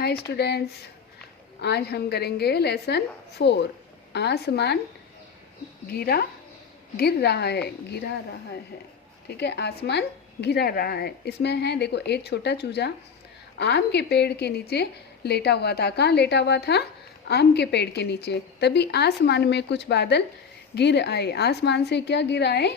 Hi students, आज हम करेंगे लेसन 4। आसमान गिरा गिर रहा है। ठीक है, आसमान गिरा रहा है। इसमें है देखो, एक छोटा चूजा आम के पेड़ के नीचे लेटा हुआ था। कहाँ लेटा हुआ था? आम के पेड़ के नीचे। तभी आसमान में कुछ बादल गिर आए। आसमान से क्या गिर आए?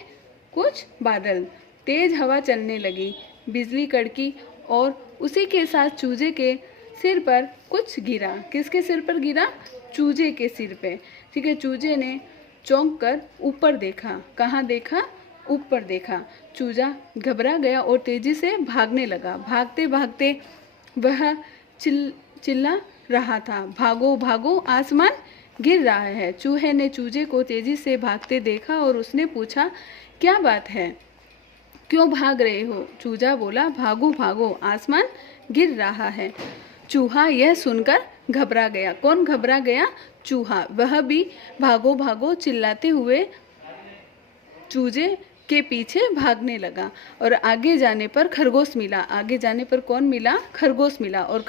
कुछ बादल। तेज हवा चलने लगी, बिजली कड़की और उसी के साथ चूजे के सिर पर कुछ गिरा। किसके सिर पर गिरा? चूजे के सिर पे। ठीक है, चूजे ने चौंक कर ऊपर देखा। कहाँ देखा? ऊपर देखा। चूजा घबरा गया और तेजी से भागने लगा। भागते भागते वह चिल्ला रहा था, भागो भागो, आसमान गिर रहा है। चूहे ने चूजे को तेजी से भागते देखा और उसने पूछा, क्या बात है, क्यों भाग रहे हो? चूजा बोला, भागो भागो, आसमान गिर रहा है। चूहा यह सुनकर घबरा गया। कौन घबरा गया? चूहा। वह भी भागो भागो चिल्लाते हुए चूजे के पीछे भागने लगा। और आगे जाने पर खरगोश मिला। आगे जाने पर कौन मिला? खरगोश मिला। और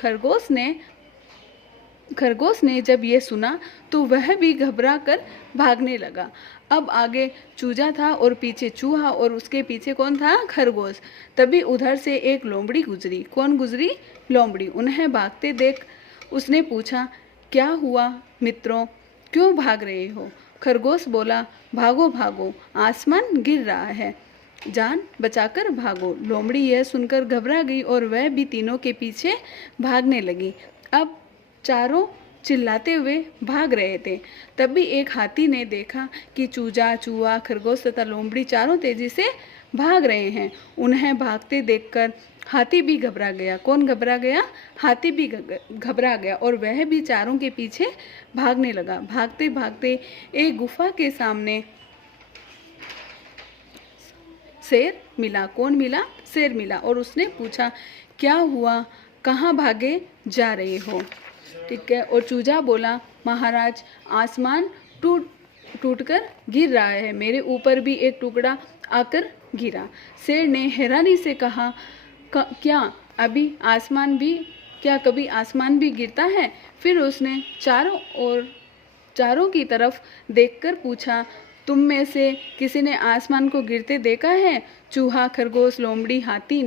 खरगोश ने जब ये सुना तो वह भी घबरा कर भागने लगा। अब आगे चूजा था और पीछे चूहा और उसके पीछे कौन था? खरगोश। तभी उधर से एक लोमड़ी गुजरी। कौन गुजरी? लोमड़ी। उन्हें भागते देख उसने पूछा, क्या हुआ मित्रों, क्यों भाग रहे हो? खरगोश बोला, भागो भागो, आसमान गिर रहा है, जान बचाकर भागो। लोमड़ी यह सुनकर घबरा गई और वह भी तीनों के पीछे भागने लगी। अब चारों चिल्लाते हुए भाग रहे थे। तभी एक हाथी ने देखा कि चूजा, चूहा, खरगोश तथा लोमड़ी चारों तेजी से भाग रहे हैं। उन्हें भागते देखकर हाथी भी घबरा गया। कौन घबरा गया? हाथी भी घबरा गया और वह भी चारों के पीछे भागने लगा। भागते भागते एक गुफा के सामने शेर मिला। कौन मिला? शेर मिला। और उसने पूछा, क्या हुआ, कहाँ भागे जा रहे हो? ठीक है, और चूजा बोला, महाराज, आसमान टूटकर गिर रहा है, मेरे ऊपर भी एक टुकड़ा आकर गिरा। शेर ने हैरानी से कहा, क्या कभी आसमान भी गिरता है? फिर उसने चारों की तरफ देखकर पूछा, तुम में से किसी ने आसमान को गिरते देखा है? चूहा, खरगोश, लोमड़ी, हाथी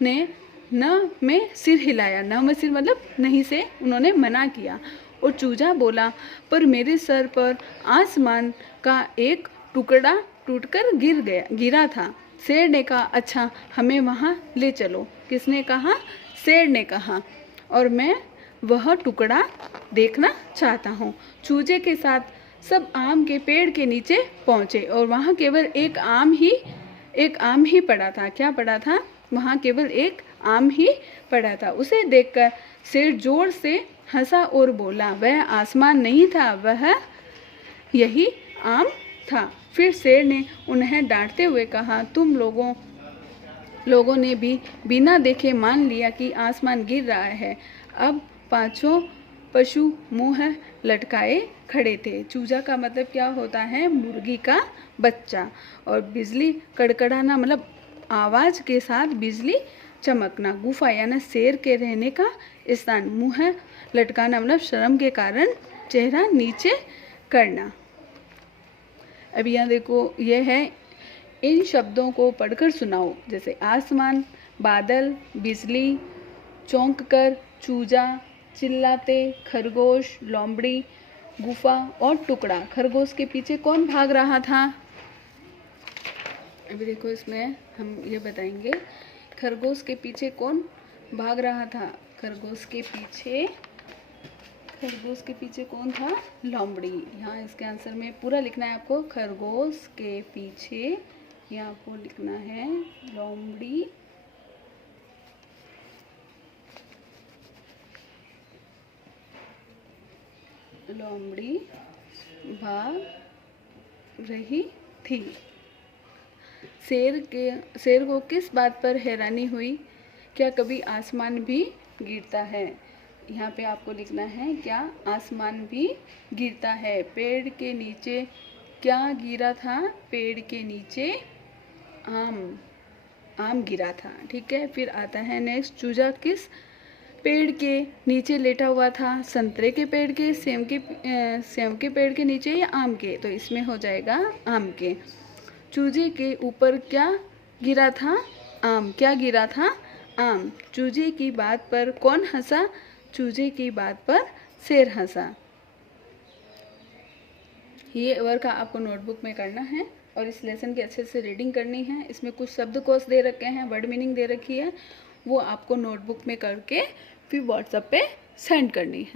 ने न में सिर हिलाया। न में सिर मतलब नहीं से उन्होंने मना किया। और चूजा बोला, पर मेरे सर पर आसमान का एक टुकड़ा टूटकर गिरा था। शेर ने कहा, अच्छा, हमें वहाँ ले चलो। किसने कहा? शेर ने कहा, और मैं वह टुकड़ा देखना चाहता हूँ। चूजे के साथ सब आम के पेड़ के नीचे पहुँचे और वहाँ केवल एक आम ही पड़ा था। क्या पड़ा था? वहाँ केवल एक आम ही पड़ा था। उसे देखकर शेर जोर से हंसा और बोला, वह आसमान नहीं था, वह यही आम था। फिर शेर ने उन्हें डांटते हुए कहा, तुम लोगों ने भी बिना देखे मान लिया कि आसमान गिर रहा है। अब पांचों पशु मुंह लटकाए खड़े थे। चूजा का मतलब क्या होता है? मुर्गी का बच्चा। और बिजली कड़कड़ाना मतलब आवाज के साथ बिजली चमकना। गुफा यानी शेर के रहने का स्थान। मुंह लटकाना मतलब शर्म के कारण चेहरा नीचे करना। अब यहाँ देखो, यह है, इन शब्दों को पढ़कर सुनाओ। जैसे आसमान, बादल, बिजली, चौंक कर, चूजा, चिल्लाते, खरगोश, लोमड़ी, गुफा और टुकड़ा। खरगोश के पीछे कौन भाग रहा था? अभी देखो, इसमें हम ये बताएंगे, खरगोश के पीछे कौन भाग रहा था? खरगोश के पीछे कौन था? लोमड़ी। यहाँ इसके आंसर में पूरा लिखना है आपको। खरगोश के पीछे यहाँ आपको लिखना है लोमड़ी भाग रही थी। शेर को किस बात पर हैरानी हुई? क्या कभी आसमान भी गिरता है? यहाँ पे आपको लिखना है, क्या आसमान भी गिरता है? पेड़ के नीचे क्या गिरा था? पेड़ के नीचे आम गिरा था। ठीक है, फिर आता है नेक्स्ट, चूजा किस पेड़ के नीचे लेटा हुआ था, संतरे के पेड़ के, सेम के पेड़ के नीचे या आम के, तो इसमें हो जाएगा आम के। चूजे के ऊपर क्या गिरा था? आम। क्या गिरा था? आम। चूजे की बात पर कौन हंसा? चूजे की बात पर शेर हंसा। ये वर्क आपको नोटबुक में करना है और इस लेसन की अच्छे से रीडिंग करनी है। इसमें कुछ शब्दकोश दे रखे हैं, वर्ड मीनिंग दे रखी है, वो आपको नोटबुक में करके फिर व्हाट्सएप पे सेंड करनी है।